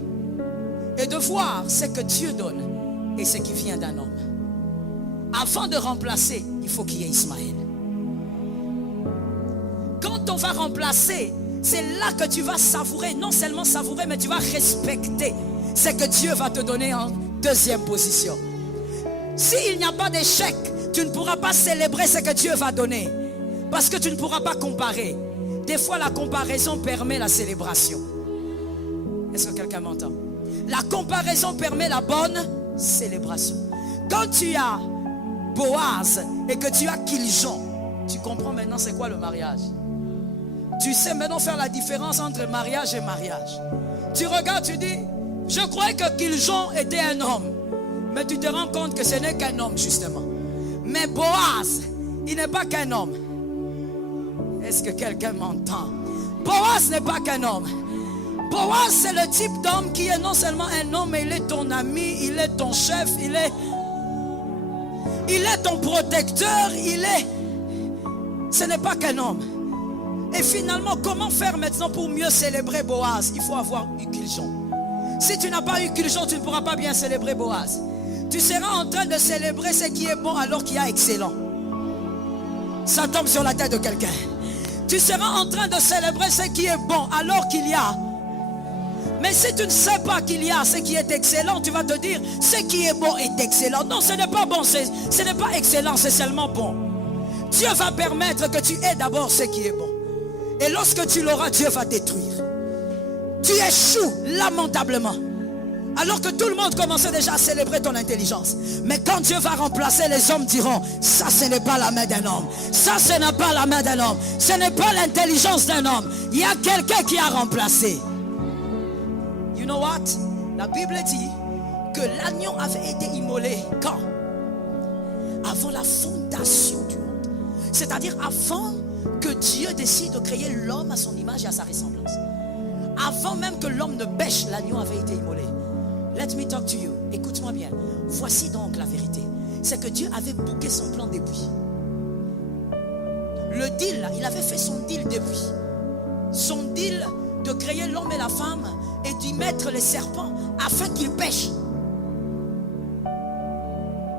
et de voir ce que Dieu donne et ce qui vient d'un homme. Avant de remplacer, il faut qu'il y ait Ismaël. Quand on va remplacer, c'est là que tu vas savourer, non seulement savourer, mais tu vas respecter ce que Dieu va te donner en deuxième position. S'il n'y a pas d'échec, tu ne pourras pas célébrer ce que Dieu va donner. Parce que tu ne pourras pas comparer. Des fois, la comparaison permet la célébration. Est-ce que quelqu'un m'entend? La comparaison permet la bonne célébration. Quand tu as Boaz et que tu as Kiljon, tu comprends maintenant c'est quoi le mariage. Tu sais maintenant faire la différence entre mariage et mariage. Tu regardes, tu dis, je croyais que Kiljon était un homme. Mais tu te rends compte que ce n'est qu'un homme justement. Mais Boaz, il n'est pas qu'un homme. Est-ce que quelqu'un m'entend? Boaz n'est pas qu'un homme. Boaz, c'est le type d'homme qui est non seulement un homme, mais il est ton ami, il est ton chef, il est ton protecteur, ce n'est pas qu'un homme. Et finalement, comment faire maintenant pour mieux célébrer Boaz? Il faut avoir eu Kiljon. Si tu n'as pas eu Kiljon, tu ne pourras pas bien célébrer Boaz. Tu seras en train de célébrer ce qui est bon alors qu'il y a excellent. Ça tombe sur la tête de quelqu'un. Tu seras en train de célébrer ce qui est bon alors qu'il y a. Mais si tu ne sais pas qu'il y a ce qui est excellent, tu vas te dire ce qui est bon est excellent. Non, ce n'est pas bon, ce n'est pas excellent, c'est seulement bon. Dieu va permettre que tu aies d'abord ce qui est bon. Et lorsque tu l'auras, Dieu va détruire. Tu échoues lamentablement. Alors que tout le monde commençait déjà à célébrer ton intelligence. Mais quand Dieu va remplacer, les hommes diront, ça ce n'est pas la main d'un homme. Ça ce n'est pas la main d'un homme. Ce n'est pas l'intelligence d'un homme. Il y a quelqu'un qui a remplacé. You know what? La Bible dit que l'agneau avait été immolé quand? Avant la fondation du monde. C'est-à-dire avant que Dieu décide de créer l'homme à son image et à sa ressemblance. Avant même que l'homme ne pêche, l'agneau avait été immolé. Let me talk to you. Écoute-moi bien. Voici donc la vérité. C'est que Dieu avait bouqué son plan depuis. Le deal, il avait fait son deal depuis. Son deal de créer l'homme et la femme et d'y mettre les serpents afin qu'ils pêchent.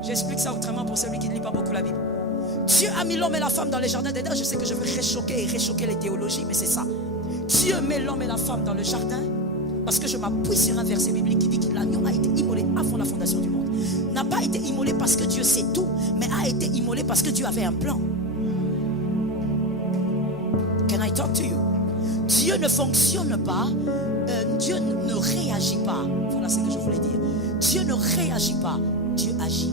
J'explique ça autrement pour celui qui ne lit pas beaucoup la Bible. Dieu a mis l'homme et la femme dans les jardins d'Éden. Je sais que je vais réchoquer les théologies, mais c'est ça. Dieu met l'homme et la femme dans le jardin parce que je m'appuie sur un verset biblique qui dit que l'agneau a été immolé avant la fondation du monde. N'a pas été immolé parce que Dieu sait tout, mais a été immolé parce que Dieu avait un plan. Can I talk to you? Dieu ne fonctionne pas, Dieu ne réagit pas. Voilà ce que je voulais dire. Dieu ne réagit pas, Dieu agit.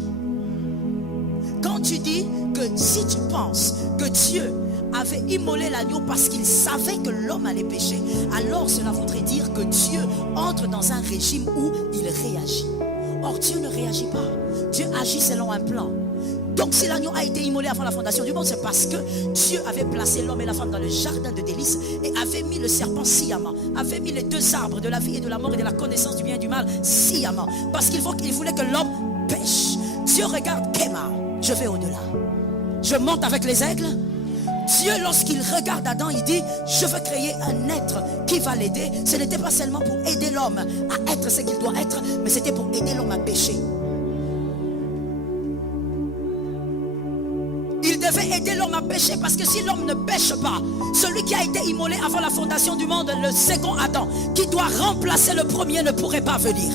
Quand tu dis que si tu penses que Dieu avait immolé l'agneau parce qu'il savait que l'homme allait pécher, alors cela voudrait dire que Dieu entre dans un régime où il réagit. Or Dieu ne réagit pas. Dieu agit selon un plan. Donc si l'agneau a été immolé avant la fondation du monde, c'est parce que Dieu avait placé l'homme et la femme dans le jardin de délices et avait mis le serpent sciemment, avait mis les deux arbres de la vie et de la mort et de la connaissance du bien et du mal sciemment, parce qu'il voulait que l'homme pêche. Dieu regarde Kéma, je vais au-delà. Je monte avec les aigles. Dieu, lorsqu'il regarde Adam, il dit, je veux créer un être qui va l'aider. Ce n'était pas seulement pour aider l'homme à être ce qu'il doit être, mais c'était pour aider l'homme à pécher. Il devait aider l'homme à pécher parce que si l'homme ne pêche pas, celui qui a été immolé avant la fondation du monde, le second Adam, qui doit remplacer le premier, ne pourrait pas venir.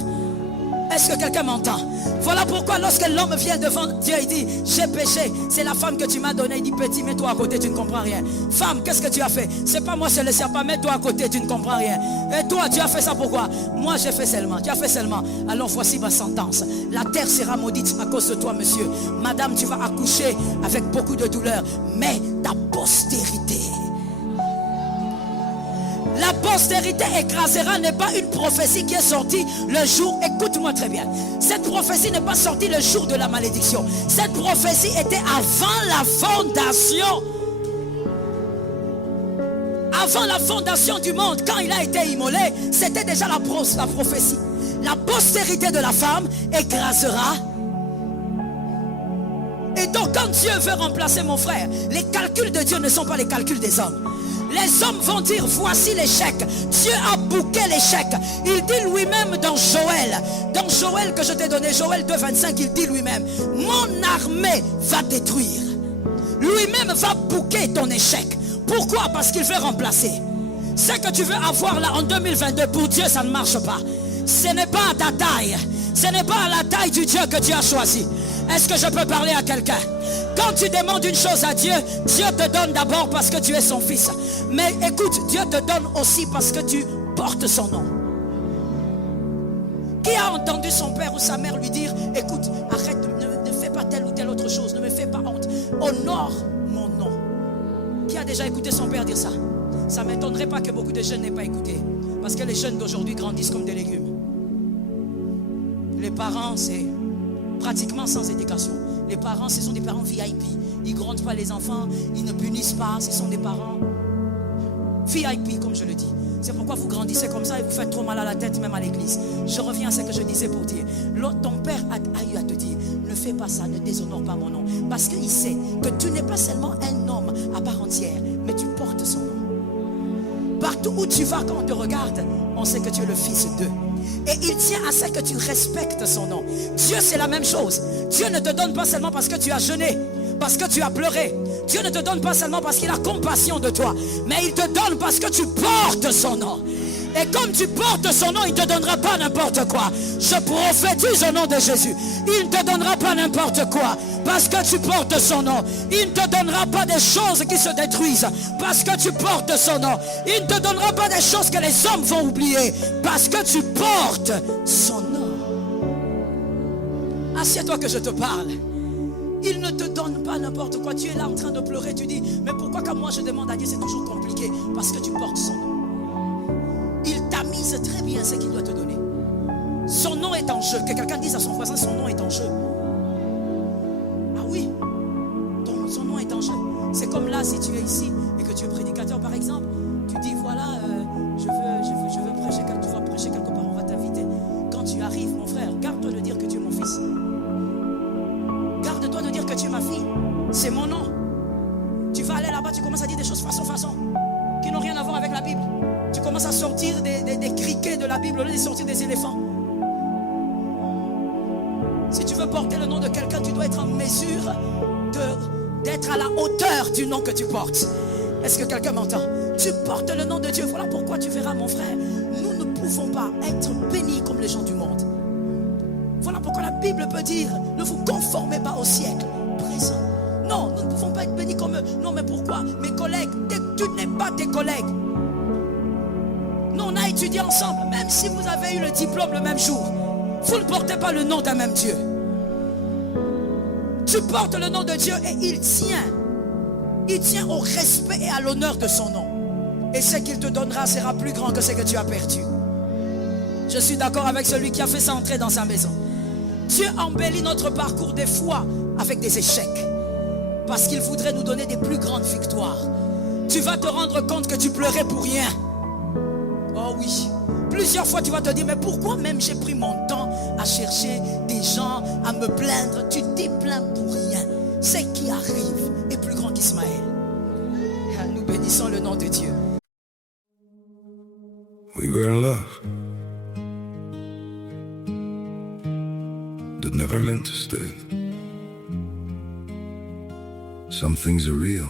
Est-ce que quelqu'un m'entend? Voilà pourquoi lorsque l'homme vient devant Dieu, il dit, j'ai péché. C'est la femme que tu m'as donnée. Il dit, petit, mets-toi à côté, tu ne comprends rien. Femme, qu'est-ce que tu as fait? C'est pas moi, c'est le serpent, mets-toi à côté, tu ne comprends rien. Et toi, tu as fait ça pourquoi? Moi, j'ai fait seulement. Tu as fait seulement. Alors voici ma sentence. La terre sera maudite à cause de toi, monsieur. Madame, tu vas accoucher avec beaucoup de douleur. Mais ta postérité, la postérité écrasera n'est pas une prophétie qui est sortie le jour, écoute-moi très bien, cette prophétie n'est pas sortie le jour de la malédiction. Cette prophétie était avant la fondation. Avant la fondation du monde, quand il a été immolé, c'était déjà la prophétie. La postérité de la femme écrasera. Et donc quand Dieu veut remplacer mon frère, les calculs de Dieu ne sont pas les calculs des hommes. Les hommes vont dire, voici l'échec. Dieu a bouqué l'échec. Il dit lui-même dans Joël que je t'ai donné, Joël 2,25, il dit lui-même, mon armée va détruire. Lui-même va bouquer ton échec. Pourquoi? Parce qu'il veut remplacer. Ce que tu veux avoir là en 2022, pour Dieu ça ne marche pas. Ce n'est pas à ta taille. Ce n'est pas à la taille du Dieu que Dieu a choisi. Est-ce que je peux parler à quelqu'un? Quand tu demandes une chose à Dieu, Dieu te donne d'abord parce que tu es son fils. Mais écoute, Dieu te donne aussi parce que tu portes son nom. Qui a entendu son père ou sa mère lui dire, écoute, arrête, ne fais pas telle ou telle autre chose, ne me fais pas honte, honore mon nom. Qui a déjà écouté son père dire ça? Ça ne m'étonnerait pas que beaucoup de jeunes n'aient pas écouté. Parce que les jeunes d'aujourd'hui grandissent comme des légumes. Les parents, c'est pratiquement sans éducation. Les parents, ce sont des parents VIP. Ils ne grondent pas les enfants, ils ne punissent pas. Ce sont des parents VIP, comme je le dis. C'est pourquoi vous grandissez comme ça et vous faites trop mal à la tête, même à l'église. Je reviens à ce que je disais pour dire. Ton père a eu à te dire, ne fais pas ça, ne déshonore pas mon nom. Parce qu'il sait que tu n'es pas seulement un homme à part entière, mais tu portes son nom. Partout où tu vas, quand on te regarde, on sait que tu es le fils d'eux. Et il tient à ce que tu respectes son nom. Dieu, c'est la même chose. Dieu ne te donne pas seulement parce que tu as jeûné, parce que tu as pleuré. Dieu ne te donne pas seulement parce qu'il a compassion de toi, mais il te donne parce que tu portes son nom. Et comme tu portes son nom, il ne te donnera pas n'importe quoi. Je prophétise au nom de Jésus. Il ne te donnera pas n'importe quoi parce que tu portes son nom. Il ne te donnera pas des choses qui se détruisent parce que tu portes son nom. Il ne te donnera pas des choses que les hommes vont oublier parce que tu portes son nom. Assieds-toi que je te parle. Il ne te donne pas n'importe quoi. Tu es là en train de pleurer. Tu dis, mais pourquoi quand moi je demande à Dieu, c'est toujours compliqué? Parce que tu portes son nom. Il tamise très bien ce qu'il doit te donner. Son nom est en jeu. Que quelqu'un dise à son voisin, son nom est en jeu. Ah oui, son nom est en jeu. C'est comme là, si tu es ici et que tu es prédicateur par exemple, tu dis voilà, je veux prêcher, tu vas prêcher quelque part, on va t'inviter. Quand tu arrives, mon frère, garde-toi de dire que tu es mon fils. Garde-toi de dire que tu es ma fille. C'est mon nom. Tu vas aller là-bas, tu commences à dire des choses façon, qui n'ont rien à voir avec la Bible. Tu commences à sortir des criquets de la Bible au lieu de sortir des éléphants. Si tu veux porter le nom de quelqu'un, tu dois être en mesure d'être à la hauteur du nom que tu portes. Est-ce que quelqu'un m'entend? Tu portes le nom de Dieu. Voilà pourquoi tu verras, mon frère, nous ne pouvons pas être bénis comme les gens du monde. Voilà pourquoi la Bible peut dire, ne vous conformez pas au siècle présent. Non, nous ne pouvons pas être bénis comme eux. Non, mais pourquoi? Mes collègues, tu n'es pas tes collègues. Nous, on a étudié ensemble. Même si vous avez eu le diplôme le même jour, vous ne portez pas le nom d'un même Dieu. Tu portes le nom de Dieu et il tient au respect et à l'honneur de son nom. Et ce qu'il te donnera sera plus grand que ce que tu as perdu. Je suis d'accord avec celui qui a fait ça entrer dans sa maison. Dieu embellit notre parcours des fois avec des échecs, parce qu'il voudrait nous donner des plus grandes victoires. Tu vas te rendre compte que tu pleurais pour rien. Oh oui. Plusieurs fois tu vas te dire, mais pourquoi même j'ai pris mon temps à chercher des gens, à me plaindre? Tu t'es plaint pour rien. Ce qui arrive est plus grand qu'Ismaël. Nous bénissons le nom de Dieu. We were in love that never meant to stay. Some things are real,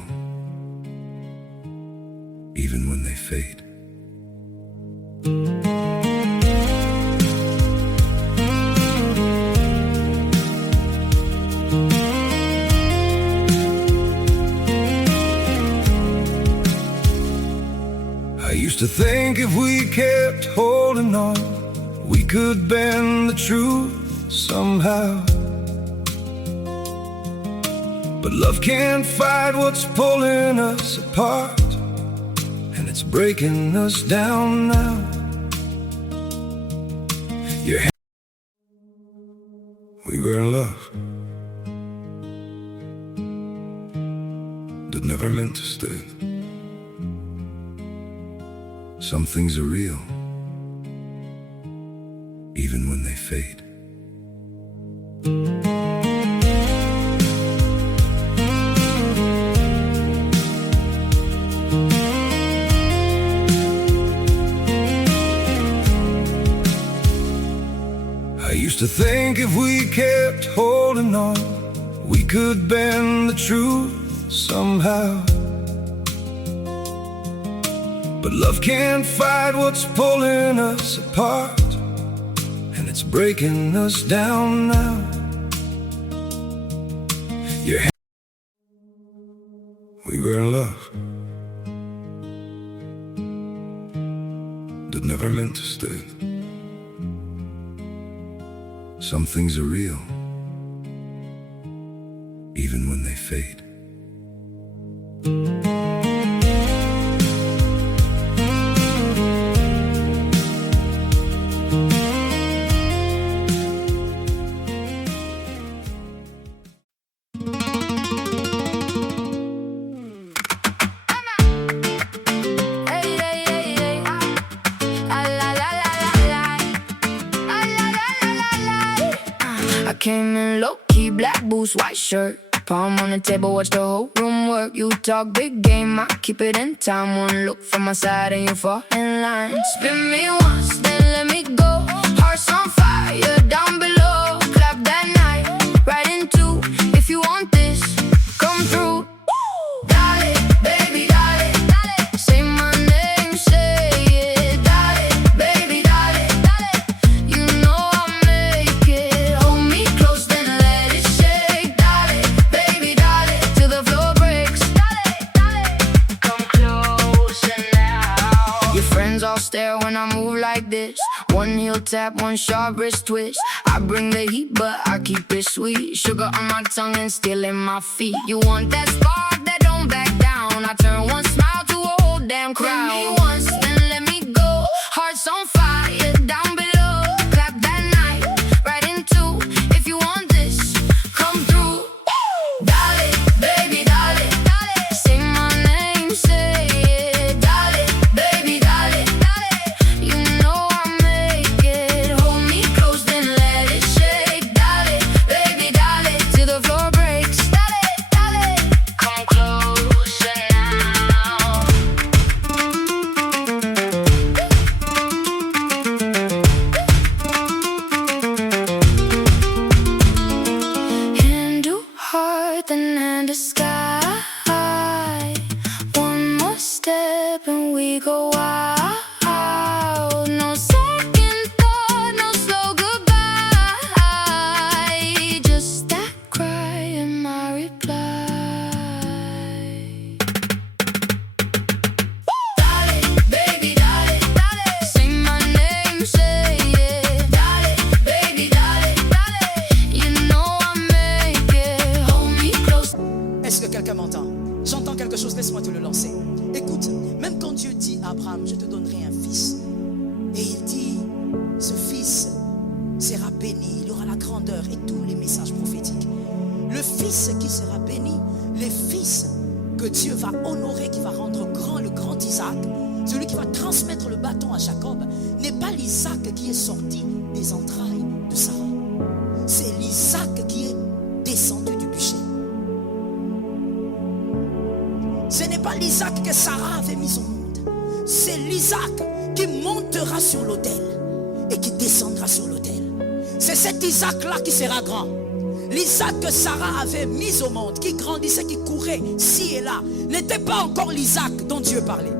even when they fade. I used to think if we kept holding on, we could bend the truth somehow. But love can't fight what's pulling us apart, and it's breaking us down now. We were in love that never meant to stay. Some things are real, even when they fade. I used to think if we kept holding on, we could bend the truth somehow. But love can't fight what's pulling us apart, and it's breaking us down now. We were in love that never meant to stay. Some things are real, even when they fade. Came in low-key, black boots, white shirt, palm on the table, watch the whole room work. You talk big game, I keep it in time. One look from my side and you fall in line. Spin me once, then let me go. Hearts on fire, down below. Clap that night, right in two. If you want this, come through. Dale, baby, dale, dale. Say my name, say it. Dale, baby, dale, dale. You know I'll make it. Hold me close, then let it shake. Dale, baby, dale, till the floor breaks. Dale, dale. Come closer now. Your friends all stare when I move like this. One heel tap, one sharp wrist twist. I bring the heat, but I keep it sweet. Sugar on my tongue and still in my feet. You want that spark that don't back down. I turn one smile to a whole damn crowd. Give me once, then let me go. Hearts on fire, down below. Clap that night, right in two. If you want this, come through. Dale, baby, dale, dale. Say my name, say it. Dale, baby, dale, dale. You know I'll make it. Hold me close, then let it shake. Dale, baby, dale, till the floor breaks. Dale, dale. Come closer now. kind of sky. One more step and we go wild. No second thought, no slow goodbye. Just that cry and my reply. Dale, baby, dale, dale. Say my name, say it. Dale, baby, dale, dale. You know I make it. Hold me close. Est-ce que quelqu'un m'entend? J'entends quelque chose, laisse-moi te le lancer. Écoute, même quand Dieu dit à Abraham, je te donnerai un fils, et il dit, ce fils sera béni, il aura la grandeur et tous les messages prophétiques. Le fils qui sera béni, les fils que Dieu va honorer, qui va rendre grand, le grand Isaac, celui qui va transmettre le bâton à Jacob, n'est pas l'Isaac qui est sorti des entrailles de Sarah. C'est l'Isaac qui est descendu du bûcher. Ce n'est pas l'Isaac que Sarah avait mis au monde. C'est l'Isaac qui montera sur l'autel et qui descendra sur l'autel. C'est cet Isaac-là qui sera grand. L'Isaac que Sarah avait mis au monde, qui grandissait, qui courait ci et là, n'était pas encore l'Isaac dont Dieu parlait.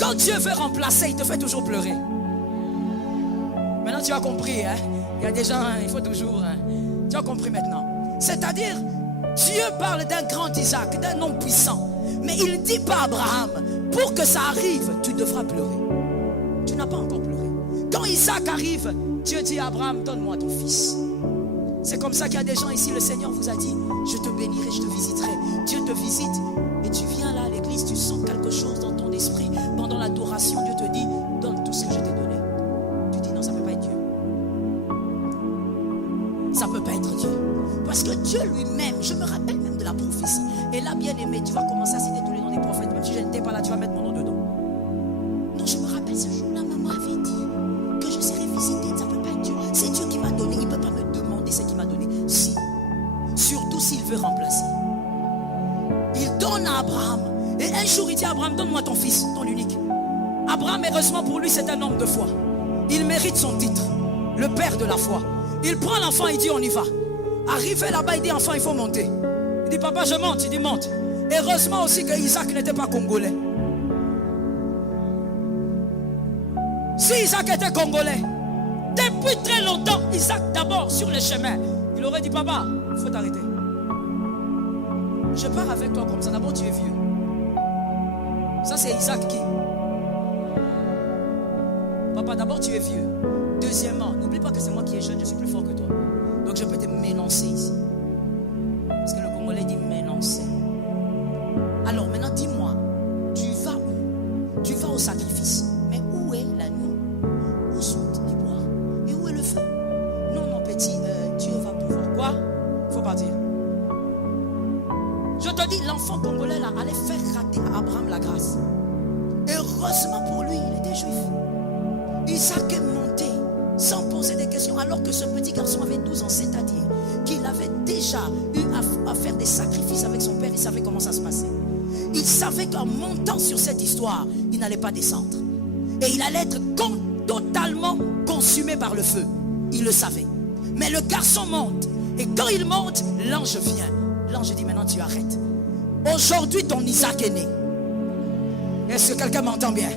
Quand Dieu veut remplacer, il te fait toujours pleurer. Maintenant tu as compris, hein? Il y a des gens, il faut toujours... Hein? Tu as compris maintenant. C'est-à-dire, Dieu parle d'un grand Isaac, d'un homme puissant. Mais il ne dit pas à Abraham, pour que ça arrive, tu devras pleurer. Tu n'as pas encore pleuré. Quand Isaac arrive, Dieu dit à Abraham, donne-moi ton fils. C'est comme ça qu'il y a des gens ici, le Seigneur vous a dit, je te bénirai, je te visiterai. Dieu te visite et tu viens là à l'église, tu sens quelque chose dans ton esprit. Pendant l'adoration, Dieu te dit, donne tout ce que je t'ai donné. Tu dis, non, ça ne peut pas être Dieu. Ça ne peut pas être Dieu. Parce que Dieu lui-même, je me rappelle même de la prophétie. Et là, bien aimé, tu vas commencer à citer tous les noms des prophètes. Même si je n'étais pas là, tu vas mettre mon nom dedans. Non, je me rappelle ce jour-là, maman avait dit que je serais visité. Ça ne peut pas être Dieu. C'est Dieu qui m'a donné. Il ne peut pas me demander ce qu'il m'a donné. Si. Surtout s'il veut remplacer. Il donne à Abraham. Et un jour, il dit à Abraham, donne-moi ton fils, ton unique. Abraham, heureusement pour lui, c'est un homme de foi. Il mérite son titre. Le père de la foi. Il prend l'enfant, il dit, on y va. Arrivé là-bas, il dit, enfant, il faut monter. Il dit, papa, je monte. Il dit, monte. Heureusement aussi que Isaac n'était pas congolais. Si Isaac était congolais, depuis très longtemps, Isaac d'abord sur le chemin, il aurait dit, papa, il faut t'arrêter. Je pars avec toi comme ça. D'abord, tu es vieux. Ça, c'est Isaac qui? Papa, d'abord, tu es vieux. Deuxièmement, n'oublie pas que c'est moi qui est jeune, je suis plus fort que toi. Donc, je peux te m'énoncer ici. Parce que le Congolais dit m'énoncer. Alors, maintenant, dis-moi, tu vas où? Tu vas au sacrifice. Mais où est l'agneau? Où sont les bois? Et où est le feu? Non, mon petit, Dieu va pouvoir. Quoi? Il faut partir. Je te dis, l'enfant congolais là allait faire rater à Abraham la grâce. Et heureusement pour lui, il était juif. Isaac est monté sans poser des questions, alors que ce petit garçon avait 12 ans, c'est-à-dire qu'il avait déjà eu à faire des sacrifices avec son père. Il savait comment ça se passait. Il savait qu'en montant sur cette histoire, il n'allait pas descendre. Et il allait être totalement consumé par le feu. Il le savait. Mais le garçon monte. Et quand il monte, l'ange vient. L'ange dit, maintenant tu arrêtes. Aujourd'hui, ton Isaac est né. Est-ce que quelqu'un m'entend bien?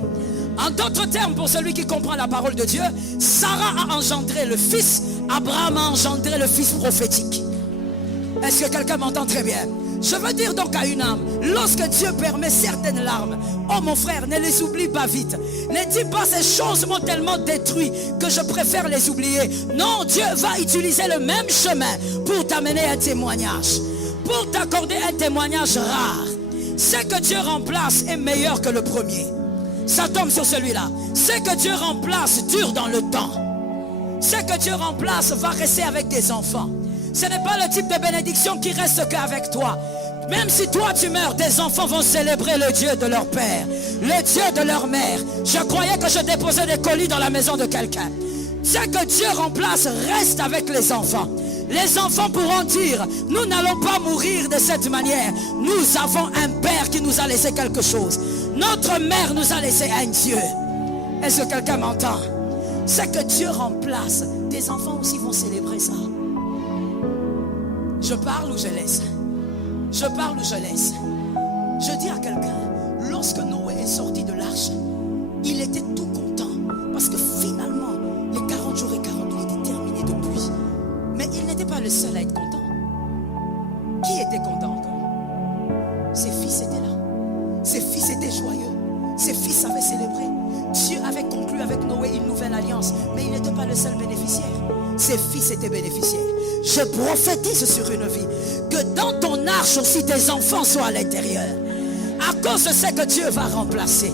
En d'autres termes, pour celui qui comprend la parole de Dieu, Sarah a engendré le fils, Abraham a engendré le fils prophétique. Est-ce que quelqu'un m'entend très bien? Je veux dire donc à une âme, lorsque Dieu permet certaines larmes, oh mon frère, ne les oublie pas vite. Ne dis pas ces choses m'ont tellement détruit que je préfère les oublier. Non, Dieu va utiliser le même chemin pour t'amener un témoignage, pour t'accorder un témoignage rare. Ce que Dieu remplace est meilleur que le premier. Ça tombe sur celui-là. Ce que Dieu remplace dure dans le temps. Ce que Dieu remplace va rester avec tes enfants. Ce n'est pas le type de bénédiction qui reste qu'avec toi. Même si toi tu meurs, tes enfants vont célébrer le Dieu de leur père, le Dieu de leur mère. Je croyais que je déposais des colis dans la maison de quelqu'un. Ce que Dieu remplace reste avec les enfants. Les enfants pourront dire, nous n'allons pas mourir de cette manière. Nous avons un père qui nous a laissé quelque chose. Notre mère nous a laissé un Dieu. Est-ce que quelqu'un m'entend? Ce que Dieu remplace, tes enfants aussi vont célébrer ça. Je parle ou je laisse? Je parle ou je laisse? Je dis à quelqu'un, lorsque Noé est sorti de l'arche, il était tout content. Parce que finalement, les 40 jours et 40 nuits étaient terminés depuis. Mais il n'était pas le seul à être content. Qui était content encore? Ses fils étaient là. Ses fils étaient joyeux. Ses fils avaient célébré. Dieu avait conclu avec Noé une nouvelle alliance. Mais il n'était pas le seul bénéficiaire. Ses fils étaient bénéficiaires. Je prophétise sur une vie que dans ton arche aussi tes enfants soient à l'intérieur. À cause de ce que Dieu va remplacer.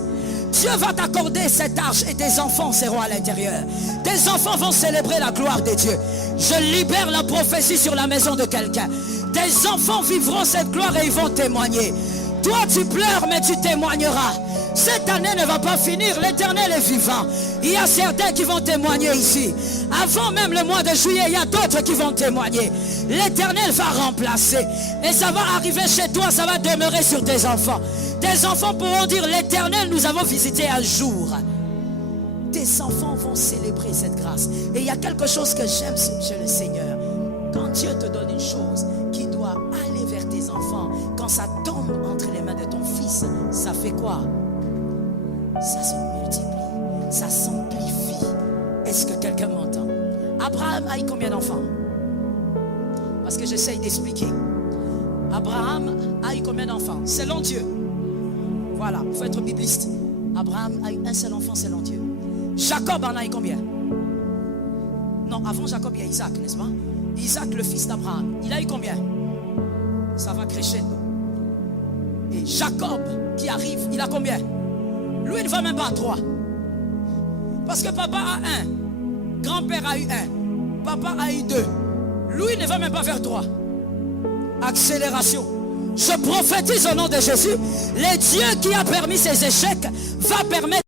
Dieu va t'accorder cette arche et tes enfants seront à l'intérieur. Tes enfants vont célébrer la gloire de Dieu. Je libère la prophétie sur la maison de quelqu'un. Tes enfants vivront cette gloire et ils vont témoigner. Toi tu pleures mais tu témoigneras. Cette année ne va pas finir, l'Éternel est vivant. Il y a certains qui vont témoigner ici. Avant même le mois de juillet, il y a d'autres qui vont témoigner. L'Éternel va remplacer. Et ça va arriver chez toi, ça va demeurer sur tes enfants. Tes enfants pourront dire, l'Éternel, nous avons visité un jour. Tes enfants vont célébrer cette grâce. Et il y a quelque chose que j'aime chez le Seigneur. Quand Dieu te donne une chose qui doit aller vers tes enfants, quand ça tombe entre les mains de ton fils, ça fait quoi? Ça se multiplie, ça s'amplifie. Est-ce que quelqu'un m'entend? Abraham a eu combien d'enfants? Parce que j'essaye d'expliquer. Abraham a eu combien d'enfants? Selon Dieu. Voilà, il faut être bibliste. Abraham a eu un seul enfant selon Dieu. Jacob en a eu combien? Non, avant Jacob, il y a Isaac, n'est-ce pas? Isaac, le fils d'Abraham, il a eu combien? Ça va crescendo. Et Jacob qui arrive, il a combien? Lui, il ne va même pas à 3. Parce que papa a 1. Grand-père a eu 1. Papa a eu 2. Lui, il ne va même pas vers 3. Accélération. Je prophétise au nom de Jésus. Le Dieu qui a permis ces échecs va permettre